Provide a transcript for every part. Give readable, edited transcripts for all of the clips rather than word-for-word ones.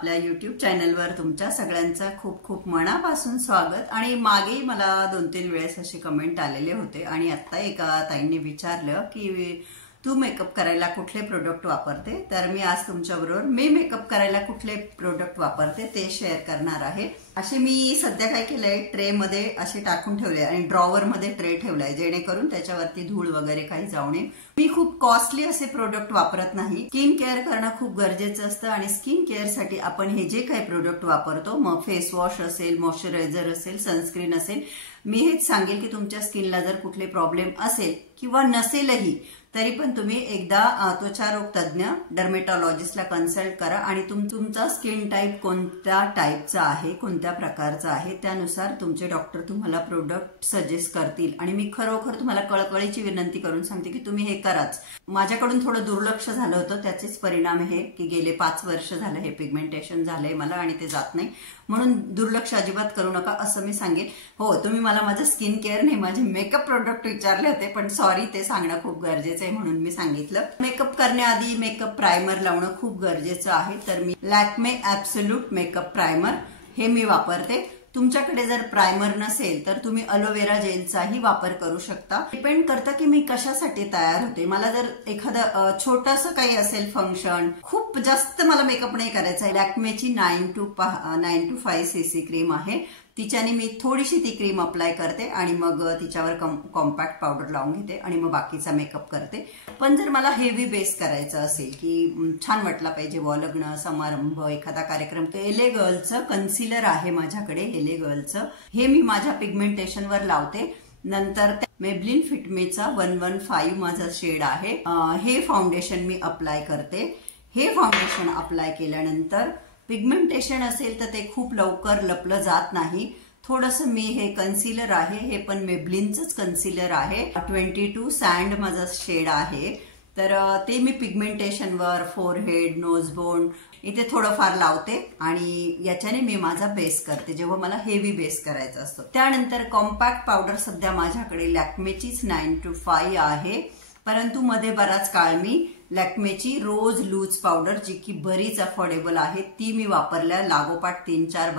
आपल्या YouTube चॅनलवर तुमच्या सगळ्यांचं खूप खूप मनापासून स्वागत। आणि मागे मला 2-3 वेळेस असे कमेंट आलेले होते आणि आता एका ताईंनी विचारलं की तू मेकअप करायला कुठले प्रोडक्ट वापरते, तर मी आज तुमच्याबरोबर मी मेकअप करायला कुठले प्रोडक्ट वापरते ते शेअर करणार आहे। असे मी सध्या काय केलंय, ट्रे मध्ये असे टाकून ठेवले आणि ड्रॉवर मध्ये ट्रे ठेवलाय जेणेकरून त्याच्यावरती धूळ वगैरे काही जाऊ नये। मी खूप कॉस्टली असे प्रोडक्ट वापरत नाही। स्किन केअर करणं खूप गरजेचं असतं आणि स्किन केअर साठी आपण हे जे काही प्रोडक्ट वापरतो, मग फेस वॉश असेल, मॉइश्चरायझर असेल, सनस्क्रीन असेल, मी हेच सांगेल की तुमच्या स्किनला जर कुठले प्रॉब्लेम असेल किंवा नसेलही तरी पण तुम्ही एकदा त्वचारोग तज्ञ डर्मेटॉलॉजिस्टला कन्सल्ट करा आणि तुमचा स्किन टाईप कोणत्या टाईपचा आहे, कोणत्या प्रकारचा आहे, त्यानुसार तुमचे डॉक्टर तुम्हाला प्रोडक्ट सजेस्ट करतील। आणि मी खरोखर तुम्हाला कळकळीची विनंती करून सांगते की तुम्ही हे कराच। माझ्याकडून थोडं दुर्लक्ष झालं होतं, त्याचेच परिणाम हे की गेले 5 वर्ष झालं हे पिगमेंटेशन झालंय मला आणि ते जात नाही, म्हणून दुर्लक्ष अजिबात करू नका असं मी सांगेल। हो, तुम्ही मला माझं स्किन केअर नाही, माझे मेकअप प्रोडक्ट विचारले होते, पण सॉरी, ते सांगणं खूप गरजेचं आहे म्हणून मी सांगितलं। मेकअप करण्याआधी मेकअप प्रायमर लावणं खूप गरजेचं आहे, तर मी लॅक्मे ॲब्सोल्यूट मेकअप प्रायमर हे मी वापरते। तुमच्याकडे जर प्रायमर नसेल तर तुम्ही अलोवेरा जेलचाही वापर करू शकता। डिपेंड करतं की मी कशासाठी तयार होते। मला जर एखादं छोटंसं काही असेल फंक्शन, खूप जास्त मला मेकअप नाही करायचा आहे, लॅक्मेची 9 to 5 cc क्रीम आहे, तिच्याने मी थोडीशी ती क्रीम अप्लाय करते आणि मग तिच्यावर कॉम्पॅक्ट पावडर लावून घेते आणि मग बाकीचा मेकअप करते। पण जर मला हेवी बेस करायचा असेल की छान वाटला पाहिजे, लग्न समारंभ, एखादा कार्यक्रम, तर एले गर्लचं कन्सिलर आहे माझ्याकडे, एले गर्लचं, हे मी माझ्या पिगमेंटेशनवर लावते। नंतर मेबलिन फिटमीचा 115 माझा शेड आहे, हे फाउंडेशन मी अप्लाय करते। हे फाउंडेशन अप्लाय केल्यानंतर पिगमेंटेशन असेल तर ते खूप लवकर लपलं जात नाही। थोडंसं मी हे कन्सिलर आहे, हे पण मेबलिनचंच कन्सिलर आहे, 22 सँड माझा शेड आहे, तर ते मी पिगमेंटेशनवर, फोरहेड, नोजबोन इथे थोडंफार लावते आणि याच्याने मी माझा बेस करते जेव्हा मला हेवी बेस करायचा असतो। त्यानंतर कॉम्पॅक्ट पावडर सध्या माझ्याकडे लॅक्मेचीच 9 to 5 आहे, परंतु मध्ये बराच काळ मी लॅक्मेची रोज लूज पावडर, जी की बरीच अफोर्डेबल आहे, ती मी वापरल्या लागोपाठ 3-4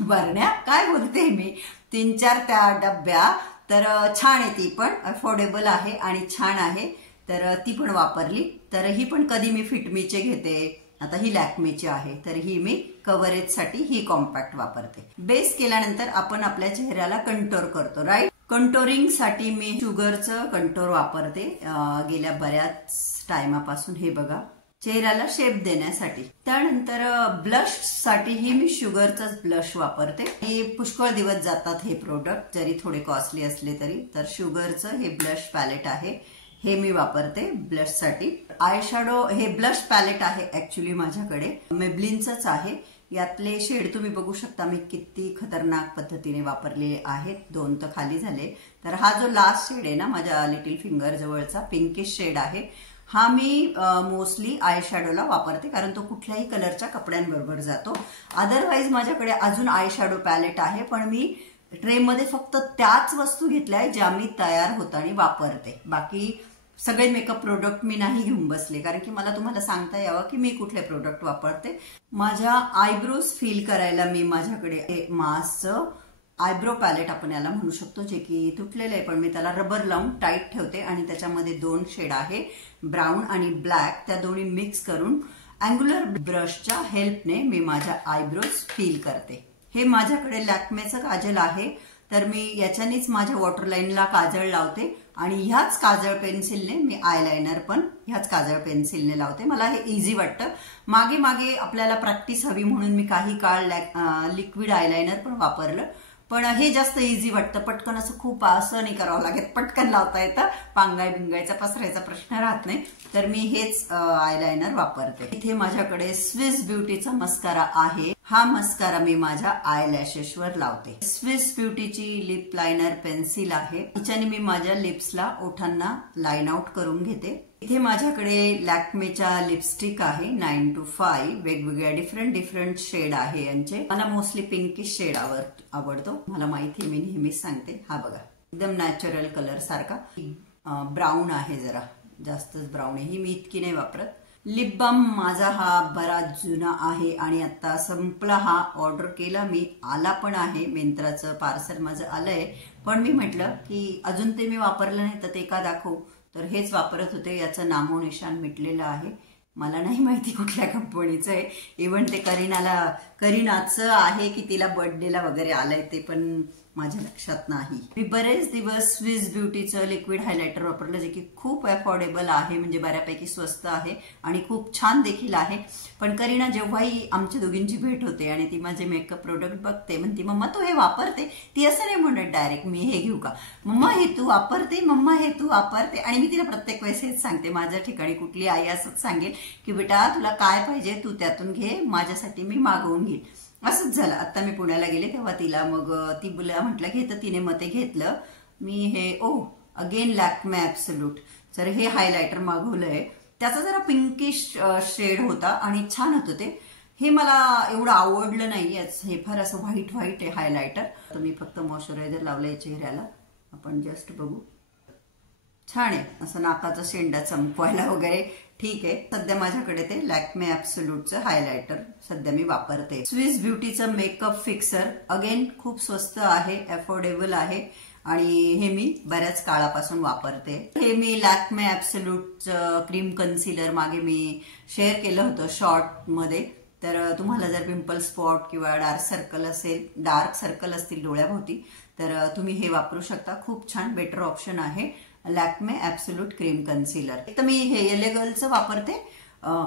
बरण्या काय बोलते मी, 3-4 त्या डब्या, तर छान आहे, ती पण अफोर्डेबल आहे आणि छान आहे, तर ती पण वापरली। तर ही पण कधी मी फिटमीचे घेते, आता ही लॅक्मेची आहे, तर ही मी कव्हरेज साठी ही कॉम्पॅक्ट वापरते। बेस केल्यानंतर आपण आपल्या चेहऱ्याला कंटोर करतो, राईट। कंटोरिंग साठी मी शुगरचं कंटोर वापरते गेल्या बऱ्याच टाइमापासून, हे बघा, चेहऱ्याला शेप देण्यासाठी। त्यानंतर ब्लश साठीही मी शुगरचंच ब्लश वापरते। हे पुष्कळ दिवस जातात हे प्रोडक्ट, जरी थोडे कॉस्टली असले तरी। तर शुगरचं हे ब्लश पॅलेट आहे, हे मी वापरते ब्लश साठी। आय शॅडो, हे ब्लश पॅलेट आहे ऍक्च्युली माझ्याकडे, मेबलिनचंच आहे। यातले शेड तुम्ही बघू शकता मी किती खतरनाक पद्धतीने वापरले आहेत, 2 तर खाली झाले। तर हा जो लास्ट शेड आहे ना, माझ्या लिटिल फिंगर जवळचा पिंकिश शेड आहे, हा मी मोस्टली आय शॅडोला वापरते, कारण तो कुठल्याही कलरच्या कपड्यांबरोबर जातो। अदरवाईज माझ्याकडे अजून आय शॅडो पॅलेट आहे, पण मी ट्रेमध्ये फक्त त्याच वस्तू घेतल्या आहेत ज्या मी तयार होताना वापरते। बाकी सगळे मेकअप प्रोडक्ट मी नाही घेऊन बसले, कारण की मला तुम्हाला सांगता यावं की मी कुठले प्रोडक्ट वापरते। माझ्या आयब्रोज फील करायला मी माझ्याकडे मासचं आयब्रो पॅलेट आपण याला म्हणू शकतो, जे की तुटलेलं आहे, पण मी त्याला रबर लावून टाईट ठेवते आणि त्याच्यामध्ये 2 शेड आहे, ब्राऊन आणि ब्लॅक, त्या दोन्ही मिक्स करून अँग्युलर ब्रशच्या हेल्पने मी माझ्या आयब्रोज फील करते। हे माझ्याकडे लॅक्मेचं काजल आहे, तर मी याच्यानेच माझ्या वॉटरलाईनला काजळ लावते आणि ह्याच काजळ पेन्सिलने मी आयलायनर पण ह्याच काजळ पेन्सिलने लावते। मला हे इझी वाटतं। मागे मागे आपल्याला प्रॅक्टिस हवी म्हणून मी काही काळ लिक्विड आयलायनर पण वापरलं, पण हे जास्त इझी वाटतं, पटकन असं खूप असं नाही करावं लागत, पटकन लावता येतं, पांगाय बिंगायचा पसरायचा प्रश्न राहत नाही, तर मी हेच आयलायनर वापरते। इथे माझ्याकडे स्विस ब्युटीचा मस्कारा आहे, हा मस्कारा मी माझ्या आय लॅशेसवर लावते। स्विस ब्युटीची लिप लायनर पेन्सिल आहे, तिच्याने मी माझ्या लिप्सला, ओठांना लाईन आउट करून घेते। इथे माझ्याकडे लॅक्मेच्या लिपस्टिक आहे 9 to 5, वेगवेगळ्या डिफरंट शेड आहे यांचे। मला मोस्टली पिंकिश शेड आवडतो, मला माहिती, मी नेहमीच सांगते। हा बघा, एकदम नॅचरल कलर सारखा, ब्राऊन आहे, जरा जास्तच ब्राऊन आहे, ही मी इतकी नाही वापरत। लिप बाम माझा हा बराच जुना आहे आणि आता संपला हा. ऑर्डर केला मी, आला पण आहे. मिंत्राचं पार्सल माझं आलंय, पण मी म्हटलं की अजून ते मी वापरलं नाही तर ते का दाखवू. तर हेच वापरत होते. याचं नामोनिशान मिटलेलं आहे. मला नाही माहिती कुठल्या कंपनीचं आहे. इव्हन ते करीनाचं आहे की तिला बर्थडेला वगैरे आलंय ते पण माझ्या लक्षात नाही. मी बरेच दिवस स्विस ब्युटीचं लिक्विड हायलायटर वापरलं, जे की खूप अफोर्डेबल आहे, म्हणजे बऱ्यापैकी स्वस्त आहे आणि खूप छान देखील आहे. पण करीना जेव्हाही आमच्या दोघींची भेट होते आणि ती माझे मेकअप प्रोडक्ट बघते, म्हणते मम्मा तू हे वापरते. ती असं नाही म्हणत डायरेक्ट मी हे घेऊ का, मम्मा हे तू वापरते, मम्मा हे तू वापरते. आणि मी तिला प्रत्येक वेळेस हेच सांगते. माझ्या ठिकाणी कुठली आई असंच सांगेल की बेटा तुला काय पाहिजे तू त्यातून घे, माझ्यासाठी मी मागवून घेईन. असंच झालं. आता मी पुण्याला गेले तेव्हा तिला मग ती बोला म्हटलं घे, तर तिने मग ते घेतलं. मी हे अगेन लॅक्मे ॲब्सोल्यूट तर हे हायलायटर मागवलंय. त्याचा जरा पिंकिश शेड होता आणि छान होतं ते. हे मला एवढं आवडलं नाही. हे फार असं व्हाईट व्हाईट आहे हायलायटर. तर मी फक्त मॉइश्चरायझर लावलंय चेहऱ्याला. आपण जस्ट बघू. छान आहे, असं नाकाचा शेंडा चमकवायला वगैरे ठीक आहे. सध्या माझ्याकडे ते लॅक्मे ॲब्सोल्यूटचं हायलायटर सध्या मी वापरते. स्विस ब्युटीचं मेकअप फिक्सर अगेन खूप स्वस्त आहे, अफोर्डेबल आहे आणि हे मी बऱ्याच काळापासून वापरते. हे मी लॅक्मे ॲब्सोल्यूटचं क्रीम कन्सिलर मागे मी शेअर केलं होतं शॉर्ट मध्ये. तर तुम्हाला जर पिंपल स्पॉट किंवा डार्क सर्कल असतील डोळ्याभोवती तर तुम्ही हे वापरू शकता. खूप छान बेटर ऑप्शन आहे लॅक्मे ॲब्सोल्यूट क्रीम कन्सिलर. तर मी हे येले गर्लचं वापरते,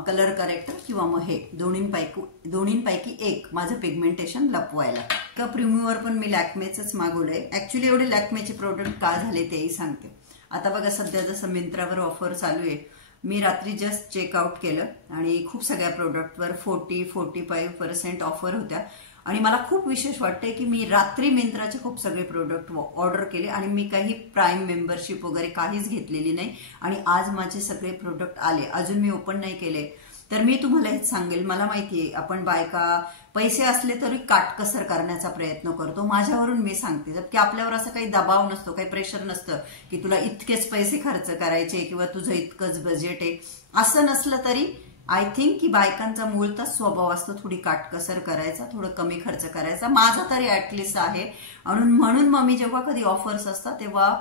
कलर करेक्टर किंवा मग हे दोन्हींपैकी एक माझं पिगमेंटेशन लपवायला. कप रिम्यूव्हर पण मी लॅक्मेचंच मागवलंय. ऍक्च्युली एवढे लॅक्मेचे प्रोडक्ट का झाले तेही सांगते. आता बघा सध्या जसं मिंत्रावर ऑफर चालू आहे, मी रात्री जस्ट चेकआउट केलं आणि खूप सगळ्या प्रोडक्टवर 40-45% ऑफर होत्या. आणि मला खूप विशेष वाटतंय की मी रात्री मिंत्राचे खूप सगळे प्रोडक्ट ऑर्डर केले आणि मी काही प्राईम मेंबरशिप वगैरे काहीच घेतलेली नाही. आणि आज माझे सगळे प्रोडक्ट आले, अजून मी ओपन नाही केले. तर मी तुम्हाला हेच सांगेल, मला माहितीये आपण बायका पैसे असले तरी काटकसर करण्याचा प्रयत्न करतो. माझ्यावरून मी सांगते, की आपल्यावर असं काही दबाव नसतो, काही प्रेशर नसतं की तुला इतकेच पैसे खर्च करायचे किंवा तुझं इतकंच बजेट आहे. असं नसलं तरी आय थिंक की बायकांचा मूळतः स्वभाव असतो थोडी काटकसर करायचा, थोडं कमी खर्च करायचा. माझा तरी ऍटलिस्ट आहे. म्हणून मग मी जेव्हा कधी ऑफर्स असतात तेव्हा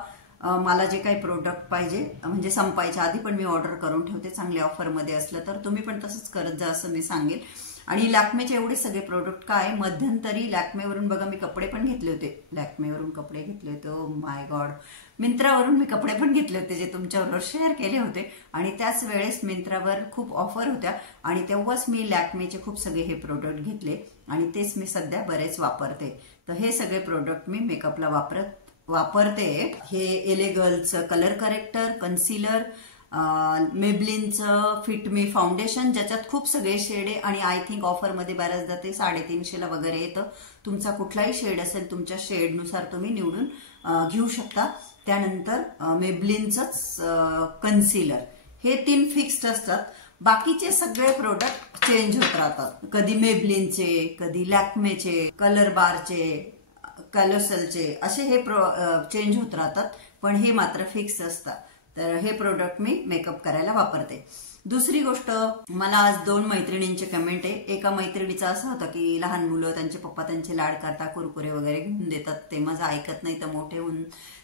मला जे काही प्रोडक्ट पाहिजे म्हणजे संपायच्या आधी पण मी ऑर्डर करून ठेवते. चांगल्या ऑफरमध्ये असलं तर तुम्ही पण तसंच करत जा असं मी सांगेल. आणि लॅक्मेचे एवढे सगळे प्रोडक्ट काय, मध्यंतरी लॅक्मेवरून बघा मी कपडे पण घेतले होते. लॅक्मेवरून कपडे घेतले होते, ओ माय गॉड. मिंत्रावरून मी कपडे पण घेतले होते जे तुमच्याबरोबर शेअर केले होते. आणि त्याच वेळेस मिंत्रावर खूप ऑफर होत्या आणि तेव्हाच मी लॅक्मेचे खूप सगळे हे प्रोडक्ट घेतले आणि तेच मी सध्या बरेच वापरते. तर हे सगळे प्रोडक्ट मी मेकअपला वापरते. हे एले गर्लचं कलर करेक्टर, कन्सिलर, मेबलिनचं फिट मी फाउंडेशन ज्याच्यात खूप सगळे शेड आहे आणि आय थिंक ऑफरमध्ये बऱ्याचदा ते 350ला वगैरे येतं. तुमचा कुठलाही शेड असेल तुमच्या शेडनुसार तुम्ही निवडून घेऊ शकता. त्यानंतर मेबलिनचंच कन्सिलर, हे 3 फिक्स्ड असतात. बाकीचे सगळे प्रोडक्ट चेंज होत राहतात. कधी मेबलिनचे, कधी लॅक्मेचे, कलर बारचे, कॅलोसलचे, असे हे चेंज होत राहतात. पण हे मात्र फिक्स असतात. तर हे प्रोडक्ट मी मेकअप करायला वापरते. दुसरी गोष्ट, मला आज 2 मैत्रिणींचे कमेंट आहे. एका मैत्रिणीचा असं होतं की लहान मुलं त्यांचे पप्पा त्यांचे लाड करता, कुरकुरे वगैरे घेऊन देतात, ते माझं ऐकत नाही तर मोठे होऊन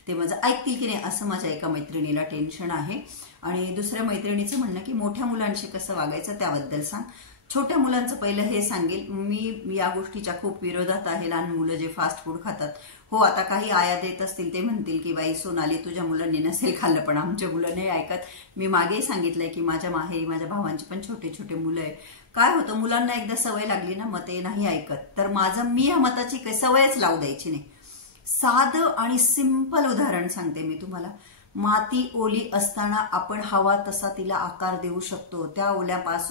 ते माझं ऐकतील की नाही असं माझ्या एका मैत्रिणीला टेन्शन आहे. आणि दुसऱ्या मैत्रिणीचं म्हणणं की मोठ्या मुलांशी कसं वागायचं त्याबद्दल सांग. छोट्या मुलांचं पहिलं हे सांगेल, मी या गोष्टीच्या खूप विरोधात आहे. लहान मुलं जे फास्ट फूड खातात, हो आता काही आया देत असतील ते म्हणतील की बाई सोनाली तुझ्या मुलांनी नसेल खाल्लं, पण आमच्या मुलं नाही ऐकत. मी मागेही सांगितलंय की माझ्या माझ्या भावांचे पण छोटे छोटे मुलं आहे. काय होतं, मुलांना एकदा सवय लागली ना मग ते नाही ऐकत. तर मी या मताची काही सवयच लावू द्यायची नाही. साधं आणि सिंपल उदाहरण सांगते मी तुम्हाला. माती ओली असताना आपण हवा तसा तिला आकार देऊ शकतो. त्या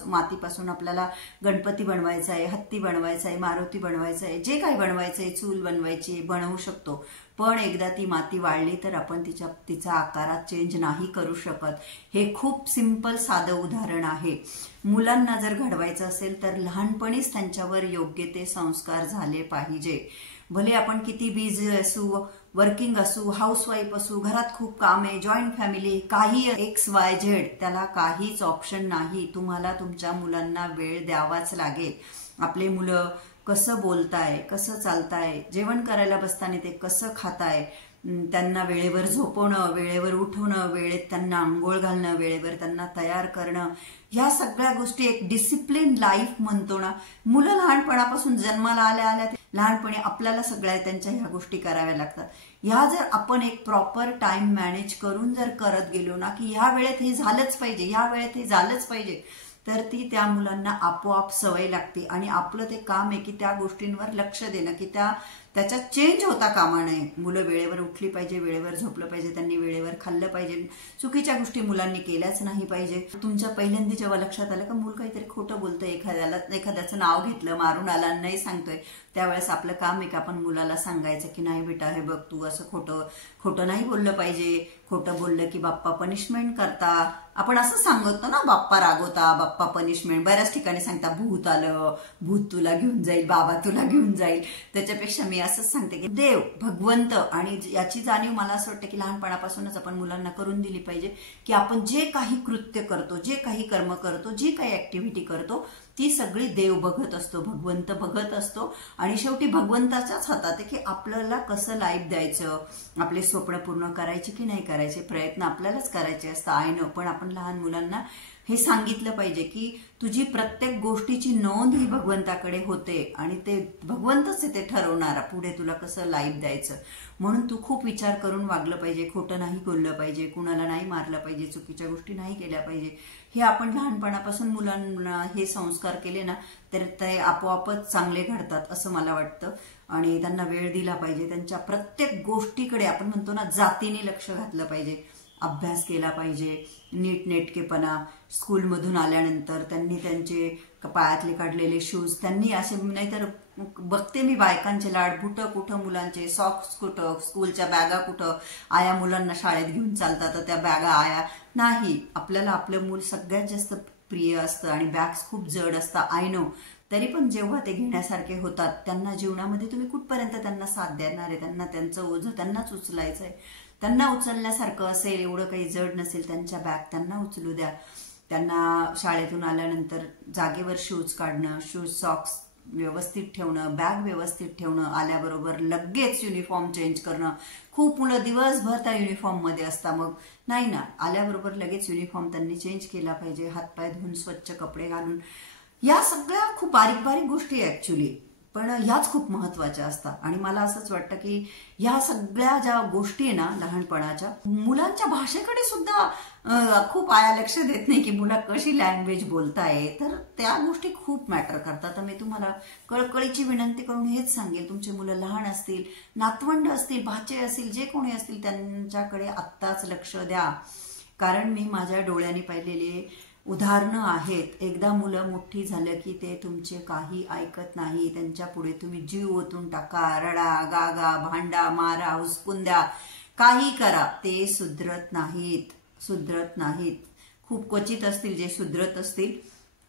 मातीपासून आपल्याला गणपती बनवायचा आहे, हत्ती बनवायचा आहे, मारुती बनवायचा आहे, जे काही बनवायचं आहे, चूल बनवायची बनवू शकतो. पण एकदा ती माती वाळली तर आपण तिचा आकारात चेंज नाही करू शकत. हे खूप सिंपल साधं उदाहरण आहे. मुलांना जर घडवायचं असेल तर लहानपणीच त्यांच्यावर योग्य ते संस्कार झाले पाहिजे. भले आपण किती बिझी असू, वर्किंग असू, हाऊसवाईफ असू, घरात खूप काम आहे, जॉईंट फॅमिली, काही XYZ, त्याला काहीच ऑप्शन नाही. तुम्हाला तुमच्या मुलांना वेळ द्यावाच लागेल. आपले मुलं कसं बोलताय, कसं चालताय, जेवण करायला बसताना ते कसं खाताय, त्यांना वेळेवर झोपवणं, वेळेवर उठवणं, वेळेत त्यांना आंघोळ घालणं, वेळेवर त्यांना तयार करणं, ह्या सगळ्या गोष्टी एक डिसिप्लिन लाईफ म्हणतो ना. मुलं लहानपणापासून जन्माला आल्या आल्या लहानपणी आपल्याला सगळ्या त्यांच्या ह्या गोष्टी कराव्या लागतात. ह्या जर आपण एक प्रॉपर टाइम मॅनेज करून जर करत गेलो ना, की ह्या वेळेत हे झालंच पाहिजे, ह्या वेळेत हे झालंच पाहिजे, तर ती त्या मुलांना आपोआप सवय लागते. आणि आपलं ते काम आहे की त्या गोष्टींवर लक्ष देणं, की त्याच्यात चेंज होता कामा नये. मुलं वेळेवर उठली पाहिजे, वेळेवर झोपलं पाहिजे, त्यांनी वेळेवर खाल्लं पाहिजे, चुकीच्या गोष्टी मुलांनी केल्याच नाही पाहिजे. तुमच्या पहिल्यांदा जेव्हा लक्षात आलं का मूल काहीतरी खोटं बोलतंय, एखाद्याचं नाव घेतलं, मारून आला, नाही सांगतोय, त्यावेळेस आपलं काम आहे का आपण मुलाला सांगायचं की नाही बेटा, हे बघ तू असं खोटं नाही बोललं पाहिजे, खोटं बोललं की बाप्पा पनिशमेंट करता. आपण असं सांगतो ना, बाप्पा रागवता, बाप्पा पनिशमेंट. बऱ्याच ठिकाणी सांगता भूत आलं, भूत तुला घेऊन जाईल, बाबा तुला घेऊन जाईल. त्याच्यापेक्षा मी असंच सांगते की देव, भगवंत, आणि याची जाणीव मला असं वाटतं की लहानपणापासूनच आपण मुलांना करून दिली पाहिजे, की आपण जे काही कृत्य करतो, जे काही कर्म करतो, जी काही ऍक्टिव्हिटी करतो, ती सगळी देव बघत असतो, भगवंत बघत असतो. आणि शेवटी भगवंताच्याच हातात आहे की आपल्याला कसं लाईफ द्यायचं, आपले स्वप्न पूर्ण करायचे की नाही करायचे, प्रयत्न आपल्यालाच करायचे असतात. I know. पण आपण लहान मुलांना हे सांगितलं पाहिजे की तुझी प्रत्येक गोष्टीची नोंद ही भगवंताकडे होते आणि ते भगवंतच आहे ते ठरवणारा पुढे तुला कसं लाईफ द्यायचं. म्हणून तू खूप विचार करून वागलं पाहिजे, खोटं नाही बोललं पाहिजे, कुणाला नाही मारलं पाहिजे, चुकीच्या गोष्टी नाही केल्या पाहिजे. हे आपण लहानपणापासून मुलांना हे संस्कार केले ना, तर ते आपोआपच चांगले घडतात असं मला वाटतं. आणि त्यांना वेळ दिला पाहिजे. त्यांच्या प्रत्येक गोष्टीकडे आपण म्हणतो ना, जातीने लक्ष घातलं पाहिजे. अभ्यास केला पाहिजे, नीटनेटकेपणा. स्कूलमधून आल्यानंतर त्यांनी त्यांचे पायातले काढलेले शूज त्यांनी असे, नाहीतर बघते मी बायकांचे लाड, बुटं कुठं मुलांचे, सॉक्स कुठं, स्कूलच्या बॅगा कुठं, आया मुलांना शाळेत घेऊन चालतात तर त्या बॅगा आया नाही. आपल्याला आपलं मूल सगळ्यात जास्त प्रिय असतं आणि बॅग्स खूप जड असतात, आय नो. तरी पण जेव्हा ते घेण्यासारखे होतात, त्यांना जीवनामध्ये तुम्ही कुठपर्यंत त्यांना साथ देणार आहे, त्यांना त्यांचं ओझं त्यांनाच उचलायचं आहे. त्यांना उचलण्यासारखं असेल, एवढं काही जड नसेल, त्यांच्या बॅग त्यांना उचलू द्या. त्यांना शाळेतून आल्यानंतर जागेवर शूज काढणं, शूज सॉक्स व्यवस्थित ठेवणं, बॅग व्यवस्थित ठेवणं, आल्याबरोबर लगेच युनिफॉर्म चेंज करणं. खूप मुलं दिवसभर त्या युनिफॉर्ममध्ये असतात, मग नाही ना, आल्याबरोबर लगेच युनिफॉर्म त्यांनी चेंज केला पाहिजे, हातपाय धुवून स्वच्छ कपडे घालून. या सगळ्या खूप बारीक बारीक गोष्टी आहे ऍक्च्युली, पण ह्याच खूप महत्वाच्या असतात. आणि मला असंच वाटतं की ह्या सगळ्या ज्या गोष्टी आहे ना लहानपणाच्या, मुलांच्या भाषेकडे सुद्धा खूप आया लक्ष देत नाही की मुलं कशी लँग्वेज बोलताय, तर त्या गोष्टी खूप मॅटर करतात. तर मी तुम्हाला कळकळीची विनंती करून हेच सांगेल, तुमचे मुलं लहान असतील, नातवंड असतील, भाचे असतील, जे कोणी असतील, त्यांच्याकडे आत्ताच लक्ष द्या. कारण मी माझ्या डोळ्यांनी पाहिलेले उदाहरणं आहेत. एकदा मुलं मोठी झालं की ते तुमचे काही ऐकत नाही. त्यांच्या पुढे तुम्ही जीव ओतून टाका, रडा, गागा, भांडा, मारा, हुसकून द्या, काही करा, ते सुधरत नाहीत. खूप क्वचित असतील जे सुधरत असतील,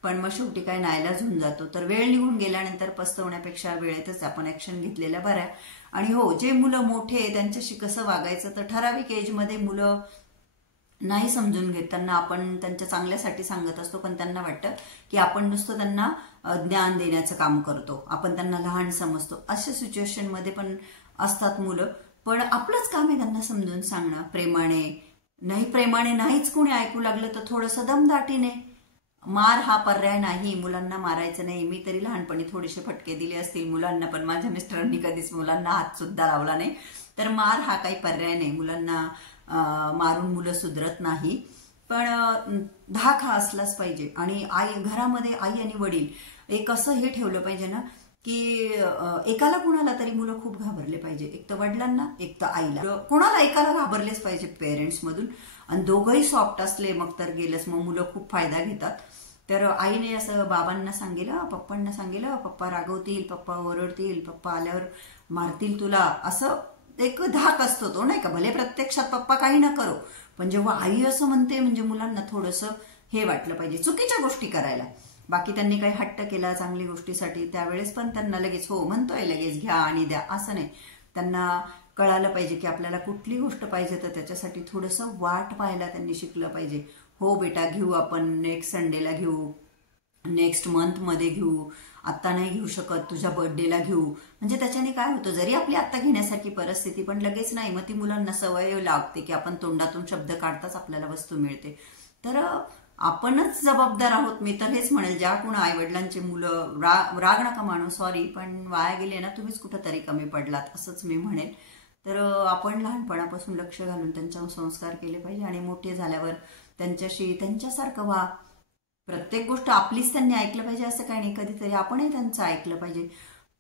पण मग शेवटी काय नाईलाज होऊन जातो. तर वेळ निघून गेल्यानंतर पस्तवण्यापेक्षा वेळेतच आपण ऍक्शन घेतलेल्या बऱ्या. आणि हो, जे मुलं मोठे त्यांच्याशी कसं वागायचं, तर ठराविक एजमध्ये मुलं नाही समजून घेत. त्यांना आपण त्यांच्या चांगल्यासाठी सांगत असतो, पण त्यांना वाटतं की आपण नुसतं त्यांना ज्ञान देण्याचं काम करतो, आपण त्यांना लहान समजतो. अशा सिच्युएशनमध्ये पण असतात मुलं. पण आपलंच काम आहे त्यांना समजून सांगणं, प्रेमाने नाहीच कोणी ऐकू लागलं तर थोडंसं दमदाटीने. मार हा पर्याय नाही, मुलांना मारायचं नाही. मी तरी लहानपणी थोडेसे फटके दिले असतील मुलांना, पण माझ्या मिस्टरांनी कधीच मुलांना हात सुद्धा लावला नाही. तर मार हा काही पर्याय नाही, मुलांना मारून मुलं सुधरत नाही. पण धाक हा असलाच पाहिजे. आणि घरामध्ये आई आणि वडील एक असं हे ठेवलं पाहिजे ना की एकाला कुणाला तरी मुलं खूप घाबरले पाहिजे. एक तर वडिलांना, एक तर आईला. कोणाला एकाला घाबरलेच पाहिजे पेरेंट्स मधून. आणि दोघंही सॉफ्ट असले मग तर गेलंच, मग मुलं खूप फायदा घेतात. तर आईने असं बाबांना सांगितलं, पप्पांना सांगितलं, पप्पा रागवतील, पप्पा ओरडतील, पप्पा आल्यावर मारतील तुला, असं एक धाक असतो तो, नाही का. भले प्रत्यक्षात पप्पा काही ना करो, पण जेव्हा आई असं म्हणते म्हणजे मुलांना थोडंसं हे वाटलं पाहिजे चुकीच्या गोष्टी करायला. बाकी त्यांनी काही हट्ट केला चांगली गोष्टीसाठी त्यावेळेस पण त्यांना लगेच हो म्हणतोय लगेच घ्या आणि द्या असं नाही. त्यांना कळालं पाहिजे की आपल्याला कुठली गोष्ट पाहिजे तर त्याच्यासाठी थोडंसं वाट पाहायला त्यांनी शिकलं पाहिजे. हो बेटा घेऊ आपण, नेक्स्ट संडेला घेऊ, नेक्स्ट मंथमध्ये घेऊ, आत्ता नाही घेऊ शकत, तुझ्या बर्थडेला घेऊ. म्हणजे त्याच्याने काय होतं, जरी आपली आत्ता घेण्यासारखी परिस्थिती पण लगेच नाही, मग ती मुलांना सवय लागते की आपण तोंडातून शब्द काढताच आपल्याला वस्तू मिळते. तर आपणच जबाबदार आहोत. मी तर हेच म्हणेल, ज्या कोण आईवडिलांचे मुलं राग नका मानू, सॉरी, पण वाया गेले ना तुम्हीच कुठंतरी कमी पडलात असंच मी म्हणेल. तर आपण लहानपणापासून लक्ष घालून त्यांच्यावर संस्कार केले पाहिजे आणि मोठे झाल्यावर त्यांच्याशी त्यांच्यासारखं व्हा. प्रत्येक गोष्ट आपलीच त्यांनी ऐकलं पाहिजे असं काही नाही, कधीतरी आपणही त्यांचं ऐकलं पाहिजे.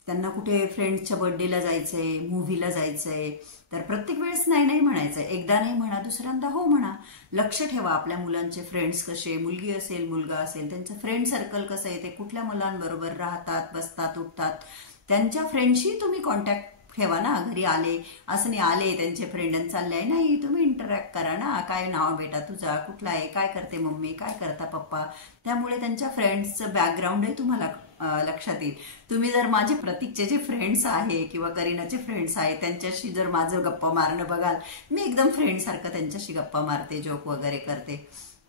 त्यांना कुठे फ्रेंड्सच्या बर्थडेला जायचंय, मूव्हीला जायचंय, तर प्रत्येक वेळेस नाही नाही म्हणायचंय. एकदा नाही म्हणा, दुसऱ्यांदा हो म्हणा. लक्ष ठेवा आपल्या मुलांचे फ्रेंड्स कसे, मुलगी असेल मुलगा असेल, त्यांचं फ्रेंड सर्कल कसं आहे, ते कुठल्या मुलांबरोबर राहतात, बसतात, उठतात, त्यांच्या फ्रेंडशी तुम्ही कॉन्टॅक्ट ठेवा ना. घरी आले असं नाही, आले त्यांचे फ्रेंड चालले नाही, तुम्ही इंटरॅक्ट करा ना. काय नाव बेटा तुझा, कुठला आहे, काय करते मम्मी, काय करता पप्पा. त्यामुळे त्यांच्या फ्रेंड्सचं बॅकग्राऊंडही तुम्हाला लक्षात येईल. तुम्ही जर माझे प्रतीकचे जे फ्रेंड्स आहे किंवा करीनाचे फ्रेंड्स आहे त्यांच्याशी जर माझं गप्पा मारणं बघाल, मी एकदम फ्रेंडसारखं त्यांच्याशी गप्पा मारते, जोक वगैरे करते.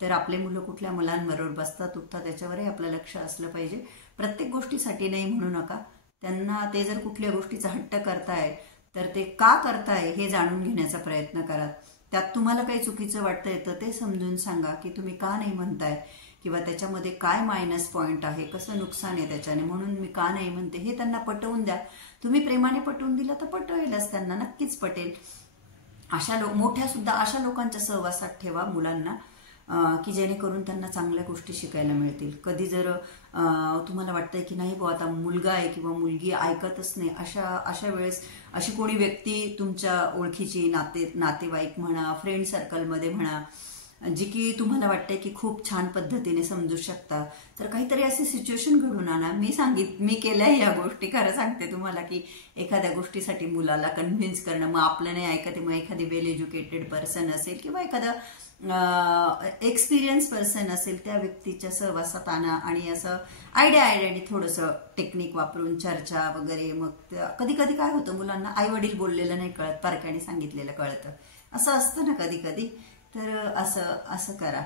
तर आपले मुलं कुठल्या मुलांबरोबर बसतात उठतात त्याच्यावरही आपलं लक्ष असलं पाहिजे. प्रत्येक गोष्टीसाठी नाही म्हणू नका. त्यांना ते जर कुठल्या गोष्टीचा हट्ट करताय तर ते का करताय हे जाणून घेण्याचा प्रयत्न करा. त्यात तुम्हाला काही चुकीचं वाटतंय तर ते समजून सांगा की तुम्ही का नाही म्हणताय किंवा त्याच्यामध्ये काय मायनस पॉइंट आहे, कसं नुकसान आहे त्याच्याने, म्हणून मी का नाही म्हणते हे त्यांना पटवून द्या. तुम्ही प्रेमाने पटवून दिलं तर पटवेलच, त्यांना नक्कीच पटेल. अशा मोठ्या सुद्धा अशा लोकांच्या सहवासात ठेवा मुलांना की जेणेकरून त्यांना चांगल्या गोष्टी शिकायला मिळतील. कधी जर तुम्हाला वाटतंय की नाही बुवा आता मुलगा आहे किंवा मुलगी ऐकतच नाही, अशा वेळेस अशी कोणी व्यक्ती तुमच्या ओळखीची, नातेवाईक म्हणा, फ्रेंड सर्कलमध्ये म्हणा, जी की तुम्हाला वाटतंय की खूप छान पद्धतीने समजू शकता, तर काहीतरी असे सिच्युएशन घडून आणा. मी केलंय या गोष्टी, खरं सांगते तुम्हाला, की एखाद्या गोष्टीसाठी मुलाला कन्व्हिन्स करणं, मग आपलं नाही ऐकते, मग एखादी वेल एज्युकेटेड पर्सन असेल किंवा एखादा एक्सपिरियन्स पर्सन असेल त्या व्यक्तीच्या सहवासात आणा आणि असं आयडिया थोडंसं टेक्निक वापरून चर्चा वगैरे. मग कधी कधी काय होतं, मुलांना आई वडील बोललेलं नाही कळत, पारक्याने सांगितलेलं कळतं, असं असतं ना कधी कधी. तर असं करा,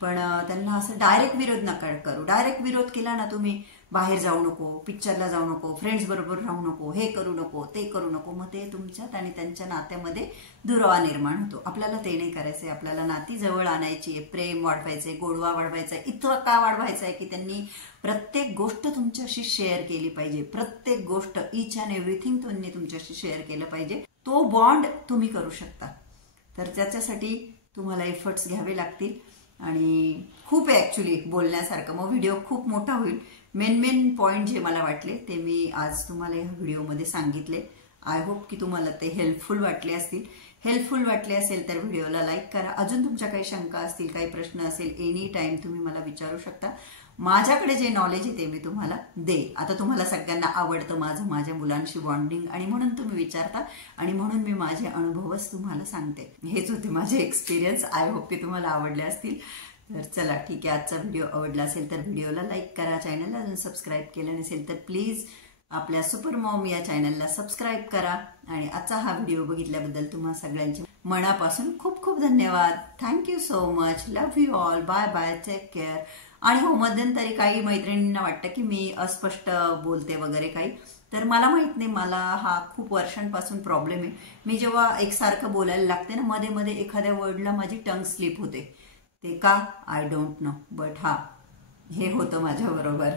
पण त्यांना असं डायरेक्ट विरोध नका करू. डायरेक्ट विरोध केला ना तुम्ही, बाहेर जाऊ नको, पिक्चरला जाऊ नको, फ्रेंड्स बरोबर राहू नको, हे करू नको, ते करू नको, मग ते तुमच्यात आणि त्यांच्या नात्यामध्ये दुरावा निर्माण होतो. आपल्याला ते नाही करायचंय. आपल्याला नाती जवळ आणायची आहे, प्रेम वाढवायचंय, गोडवा वाढवायचा. इतकं का वाढवायचं आहे की त्यांनी प्रत्येक गोष्ट तुमच्याशी शेअर केली पाहिजे. प्रत्येक गोष्ट, ईच अँड एव्हरीथिंग त्यांनी तुमच्याशी शेअर केलं पाहिजे. तो बॉन्ड तुम्ही करू शकता. तर त्याच्यासाठी तुम्हाला एफर्ट्स घ्यावे लागतील आणि खूप आहे ऍक्च्युली बोलण्यासारखं. मग व्हिडिओ खूप मोठा होईल. मेन पॉइंट जे मला वाटले ते मी आज तुम्हाला या व्हिडिओमध्ये सांगितले. आय होप की तुम्हाला ते हेल्पफुल वाटले असतील. हेल्पफुल वाटले असेल तर व्हिडिओला लाईक करा. अजून तुमच्या काही शंका असतील, काही प्रश्न असेल, एनी टाइम तुम्ही मला विचारू शकता. माझ्याकडे जे नॉलेज आहे ते मी तुम्हाला देईल. आता तुम्हाला सगळ्यांना आवडतं माझ्या मुलांशी बॉन्डिंग आणि म्हणून तुम्ही विचारता आणि म्हणून मी माझे अनुभवच तुम्हाला सांगते. हेच होते माझे एक्सपिरियन्स. आय होप की तुम्हाला आवडले असतील. तर चला ठीक आहे, आजचा व्हिडिओ आवडला असेल तर व्हिडिओला लाईक करा. चॅनलला अजून सबस्क्राईब केलं नसेल तर प्लीज आपल्या सुपर मॉम या चॅनलला सबस्क्राईब करा. आणि आजचा हा व्हिडिओ बघितल्याबद्दल तुम्हा सगळ्यांचे मनापासून खूप खूप धन्यवाद. Thank you so much. Love you all. Bye bye. Take care. आणि हो, मध्यंतरी काही मैत्रिणींना वाटतं की मी अस्पष्ट बोलते वगैरे काही, तर मला माहित नाही. मला हा खूप वर्षांपासून प्रॉब्लेम आहे. मी जेव्हा एकसारखं बोलायला लागते ना, मध्ये मध्ये एखाद्या वर्डला माझी टंग स्लिप होते. ते का आय डोंट नो, बट हे होतं माझ्या बरोबर.